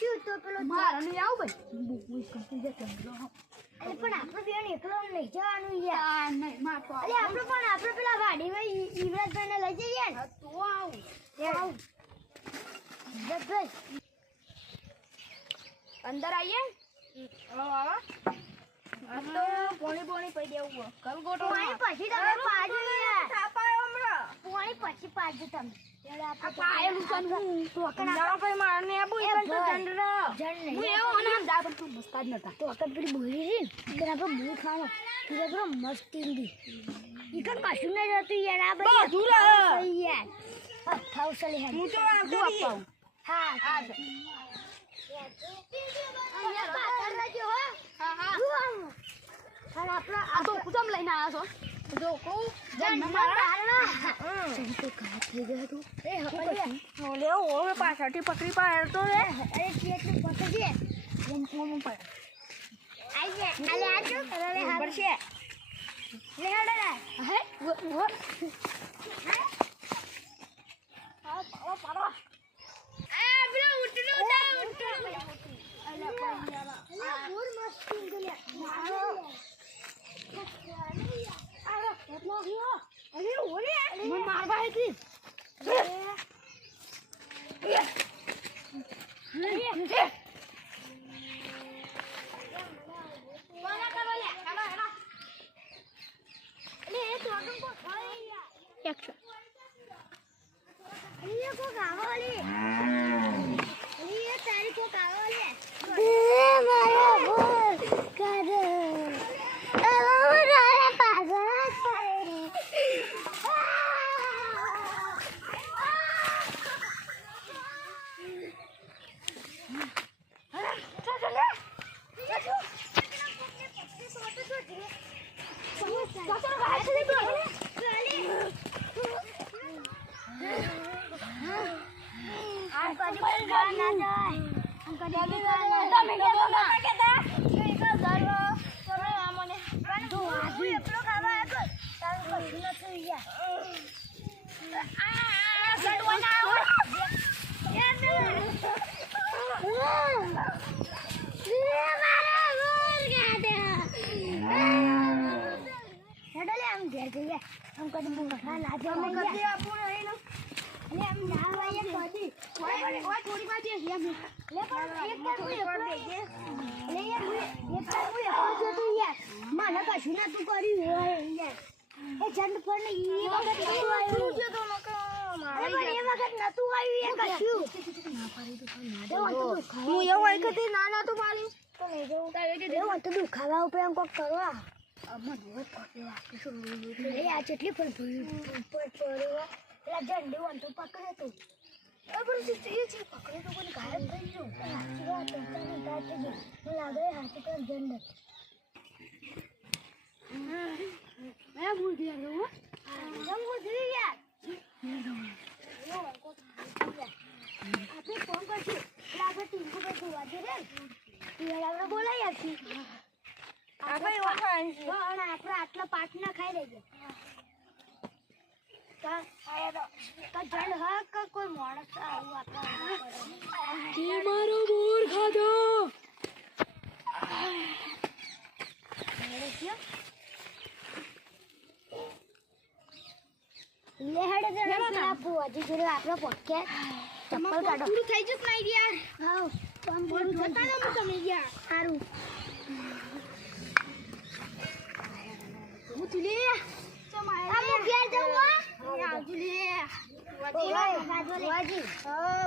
કશું તો પેલો મારા નહીં આવું ભાઈ બુઈ કંપની જતો અરે પણ આપણે બેન એકલો નહીં જવાનું યાર આ નહીં માર તો અરે આપણે પેલા વાડીમાં યુવરાજભાઈને લઈ જઈએ ને તો આવું આવ જબરજસ્ત અંદર આવીએ આવો આ તો પોણી પડી દેવું કલગોટો પાણી પછી તમે પાજો યાર થાપાયો હમણાં પાણી પછી પાજો તમે ત્યારે આ આપણે પાયેલું છે ને હું તો ના ભાઈ માર ને આબુ એ તો જંડરો જણ હું નહીં એવો અને આમ દા પર તું મસ્તા જ નતા તો અકલ પેલી બોલી રહી ને ત્યારે આપણે બહુ ખાણો તું તો મસ્ત ઈંદી ઈ કણ કશું નહીં રહેતું યાર આ બધું લે. યાર થાવ સલી હે હું તો આ કરી હા આ અહીંયા પાછળ રહેજો હો હા હા અને આપણે આ તો કુતમ લઈને આવ્યા છો જો કહું જન્મ તો કાય થઈ ગયો તું એ લે ઓવે પાછળથી પકડી પાડે તો રે અરે કેટલું પકડજે ઓમ પડે આઈ જા આલે આજો અરે હા પડશે લે હડે હે વો પાડો આ પેલો ઉઠનો અલા બોર મસ્ત ઈંગલે આરો કેટલો ગયો અરે ઓરે મને મારવા હતી કોના કરો લે હેડો લે એ તો આગળ કો ખાઈ યાર એક્શન અરે કો ગાવલી અરે તારી કો ગાવલી મારો બોલ કર અમારા પાગલ મને કશું ના તું કર્યું યાર એ જંડ પર ને ઈ વખત નતું આવ્યું એ વખત નતું આવ્યું એ કશું હું એવું વખતે નાના તો પાડી તો લઈ જવું એવું તો દુખાવા ઉપર એમ કોક કરવા આ જેટલી પણ પડવા પેલા જંડી વન તો પકડે તું બરાબર છે પકડે તો પણ ગાયબ થઈ ગયું સાચી વાત તને ગાયબ થઈ ગયું મને લાગે હાથ પર જંડ મેં ભૂલ ગયા તો જંગુ જોઈ યાર આપણે ફોન કરશું એટલે આપણે ટીમકો પર જોવા જઈએ ને યાર આપણે બોલાવી આપશું આપણે ઓળખાણ છે અને આપણે આટલા પાટ ના ખાઈ લઈએ જણ હા કે કોઈ માણસ આવું આપણે મારો બોર ખાધો લે હેડે જણા આપો હજી જોડે આપણે પોકે ચપ્પલ કાઢો પૂરું થઈ જશે નહીં યાર હા પણ પૂરું થતા ને હું તમે યાર સારું હું તુલે અમે ઘેર જવું આવજો લે વાજી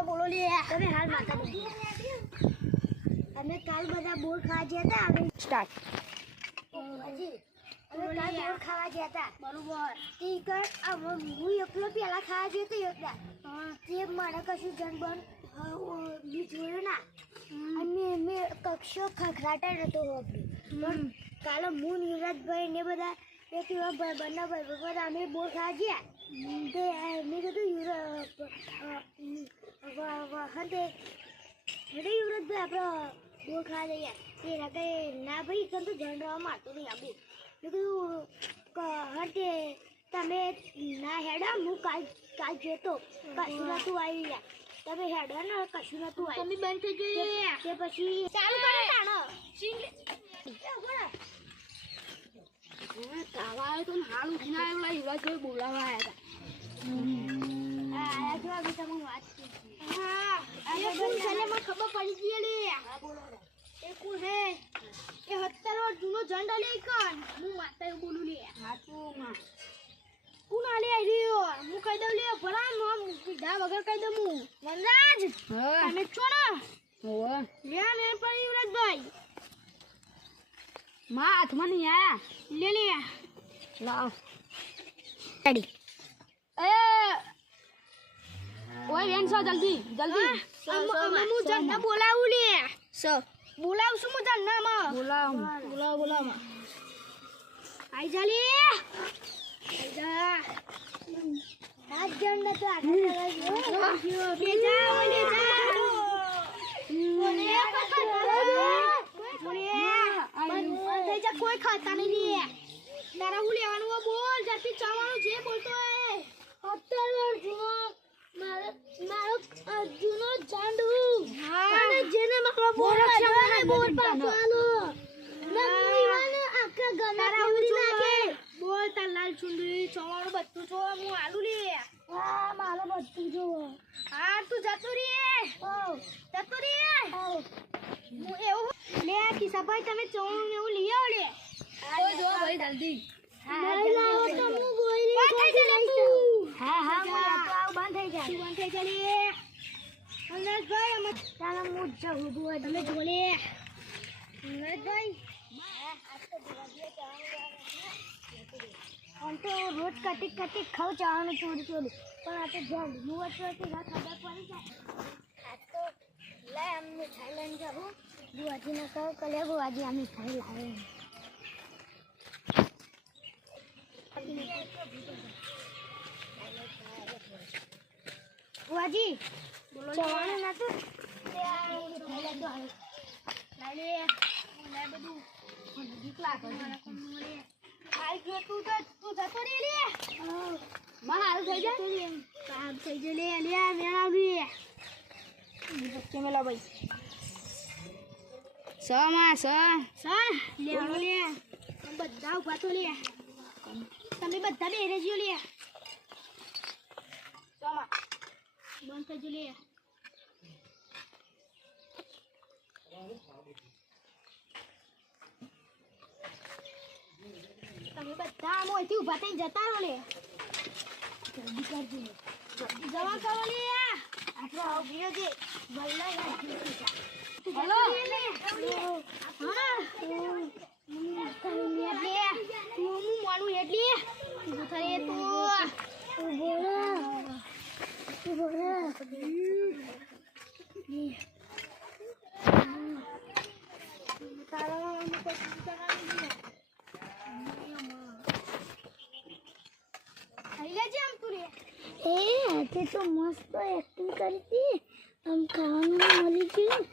બોલો લે તમે હાલ માતા અમે કાલ બધા બોર ખાવા ગયા હતા અમે સ્ટાર્ટ વાજી અમે કાલ બોર ખાવા ગયા હતા બરોબર ટીકર હું એકલો પેલા ખાવા ગયો હતો એકલા તે મને કશું જણ બન બી જોયું ના અને મેં કક્ષો ખખડાટા નતો વાપર્યું પણ કાલે હું યુવરાજભાઈ ને બધા એક એવા ભાઈબંધના ભાઈ બધા અમે બોર ખાવા ગયા તે મેં કીધું યુવરાજભાઈ આપણે બોર ખાવા જઈએ તે કંઈ ના ભાઈ કેમ તો જણ રહેવા મારતો નહીં આવું મેં કીધું હટે તમે ના હેડા હું કાલ જતો કશું નતું આવી ગયા તમે હેડો ને કશું નતું આવ્યું. તમે બંધ થઈ ગઈ તે પછી ચાલુ કરો તાણો. તાવા આવ્યો તો હાલ ઉઠીને આવ્યો પેલા યુવરાજ બોલાવા આવ્યા આ જો આવી તમે વાત કરી. હતા એ કોણ છે ને મને ખબર પડી ગઈ લે એ કોણ હે એ 70 વર્ષ જૂનો ઝંડ આલે કન હું માતા એવું બોલું લે હાચું માં કોણ આલે આવ્યો હું કહી દઉં લે ભરા નામ પીધા વગર કહી દઉં હું વનરાજ તમે છો ને હોવે લે ને પર યુવરાજભાઈ માં હાથમાં નહીં આયા લે લે લાવ રેડી. એ ઓય વેન સો જલ્દી જલ્દી હું જન્ના બોલાવું લે બોલાવ છું હું જન્ના માં બોલાવ આઈ જા લે આઈ જા આજ જણ નતો આગળ લે જા ઓલે જા કોઈ ખાતા નહીં લે તારા હું લેવાનું હોય બોલ જલ્દી ચાવાનું જે બોલતો હે 70 વર્ષ જૂનો મારો જૂનો ઝાંડુ હા અને જેને મારો બોર કાઢવાનો બોર પાછો આલો નમીવાને આખા ગના ઉડી નાખે. બોલ તાર લાલ ચુંદડી ચાવાનું બધું જો હું આલુ લે હા મારો બધું જો. હા તું જતો રે જતો રે હું એવું લે ખિસ્સાભાઈ તમે ચાવાનું એવું લઈ આવો લે કોઈ જો ભાઈ જલ્દી નહીં લાવો તો હું ગોળી બંધ થઈ જા તું હા હું લેતો આવું બંધ થઈ જાય. બંધ થઈ જા લે અંદાજભાઈ અમે તારા મુજ જવું દુઆ તમે જો લે અંદાજભાઈ આમ તો રોજ કટીક ખાવ ચાવાનું ચોરી પણ આ તો ઝાંડુનું વચ્ચે ના ખબર પડી જાય. આ તો લે આમ મીઠાઈ લઈને જાઉં બુઆજીને કહું કે લે બુઆજી આ મીઠાઈ લાવે. બુઆજી ચાવાનું નતું તે આ મીઠાઈ લેતો આવે. લે બધું મને બીક લાગે આઈ ગયો તું જતો રે લે માં હાલ થઈ જાય કામ થઈ જાય લે મેં આવી બચ્ચે મેલા ભાઈ લે બધા ઉભા તો લે તમે બધા બેરે જ્યો લે સમા બંધ થઈ લે તમે બધા આમ અહીંથી ઊભા થઈને જતા રહો લે જલ્દી કરજો જલ્દી જવા કરો લે આપણે આવ ગયો છે વલ્લા હેલો હા હું માનું એટલે ઊભું થઈ તું આજે તો મસ્ત એક્ટિંગ કરી હતી. આમ ખાવાનું મળી ગયું.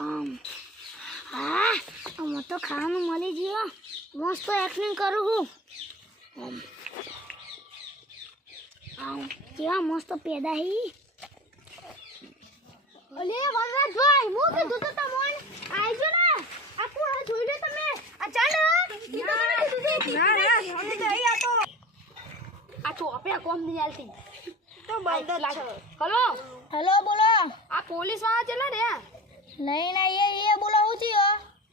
આમ તો ખાવાનું મળી ગયું. મસ્ત એક્ટિંગ કરું છું. કેવા મસ્ત પેદા હી. અલે વનરાજભાઈ હું કીધું તો તમને આવજો ને આ કોણ જોઈ લો તમે આ ચાલ આ ચોપે કોમ નહીં આલતી તો બંધ લાગે હેલો બોલો આ પોલીસ વાળા ચલા રે નહીં ના એ બોલાવું છું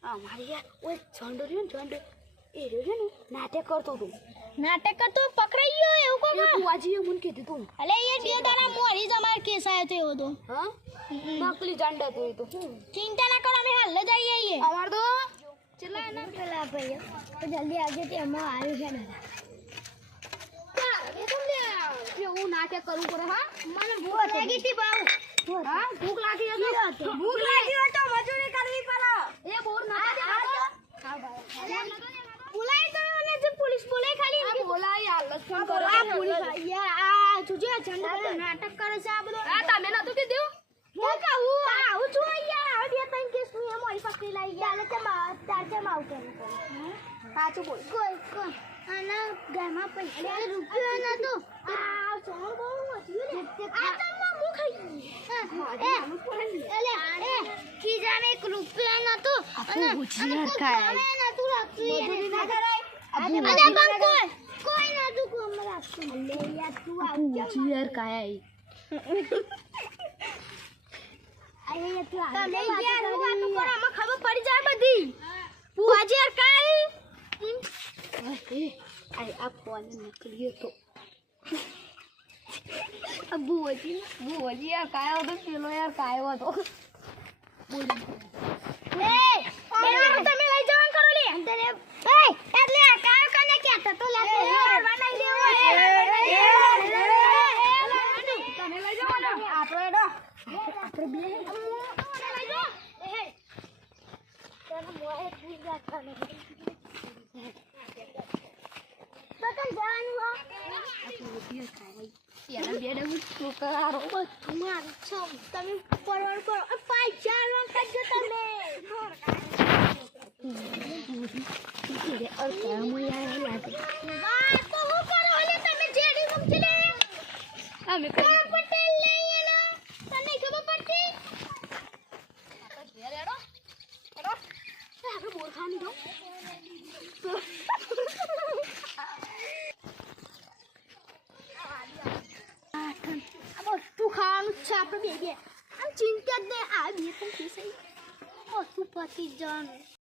આ મારી યાર ઓય ઝંડો રહ્યો ને ઝંડો એ રહ્યો ને નાટક કરતો તું નાટક કરતો પકડાઈ ગયો એવું કોમ બુઆજીએ મને કીધું તું અલે એ બે દાડા મોરી જ અમાર કેસ આયો તો એવો તો હા નકલી ઝંડો તો ચિંતા ના કરો અમે હાલ જ આવીએ અમાર તો ચલા ના પેલા ભાઈ તો જલ્દી આવજો તે એમાં આવ્યું છે ને હું નાટક કરું પડે હા મને ભૂખ લાગી હતી બાઉ હા ભૂખ લાગી હતી ભૂખ લાગી હોય તો મજૂરી કરવી પડે એ બોર નાટક હા ભાઈ બોલાય તમે મને જે પોલીસ બોલાય ખાલી આ બોલાય હાલત ફોન કરો આ પોલીસ યાર આ જોજે ઝંડા નાટક કરે છે આ બધો આ તમે નતું કીધું હું કહું આવું છું યાર આ બે ત્રણ કેસ ની મારી પકડી લઈ ગયા એટલે તાર છે માવ કે સાચું બોલ કોઈ અને ઘરમાં પૈસા રૂપિયો નતો આ સોળ બહુ વધ્યું ને આ તો હું ખાઈ એ ખીજાને એક રૂપિયો નતો અને ભુજિયા ખાય નતું રાખતું અરે બંકોય કોઈ નતું કોમ રાખતું લે યાર તું આવ ભુજિયા ખાય અરે તું આવ તમે યાર હું વાતો કરો આમાં ખબર પડી જાય બધી ભુજિયા ખાય આ ફોન નકલી હતો ભુજી યાર કાયો હતો પેલો યાર કાયો હતો તમે લઈ જવાનું કરો લે તને એટલે આ કાયો કને કહેતો તો લે બનાવી દેવો તમે લઈ જાઓ ને આપણે એડો આપણે બે લઈ જાઓ તને મોએ પૂરી રાખવાનો બકન જવાનું હો યાર બેડે હું છોકરારો તમારું છો તમે પરવડ કરો પૈસા લો કરજો તમે और क्या मुझे यार लाते વાહ તો હું કરો ઓલે તમે જેડી રૂમ છે લે અમે પટેલ લે એના તને ખબર પડતી ઘેર એડો આપણે બોર ખાની દો તું ખાવાનું છે આપણે બે આમ ચિંતા જ નહીં આ બે પણ પીસાઈ ઓ તું પતિ જવાનું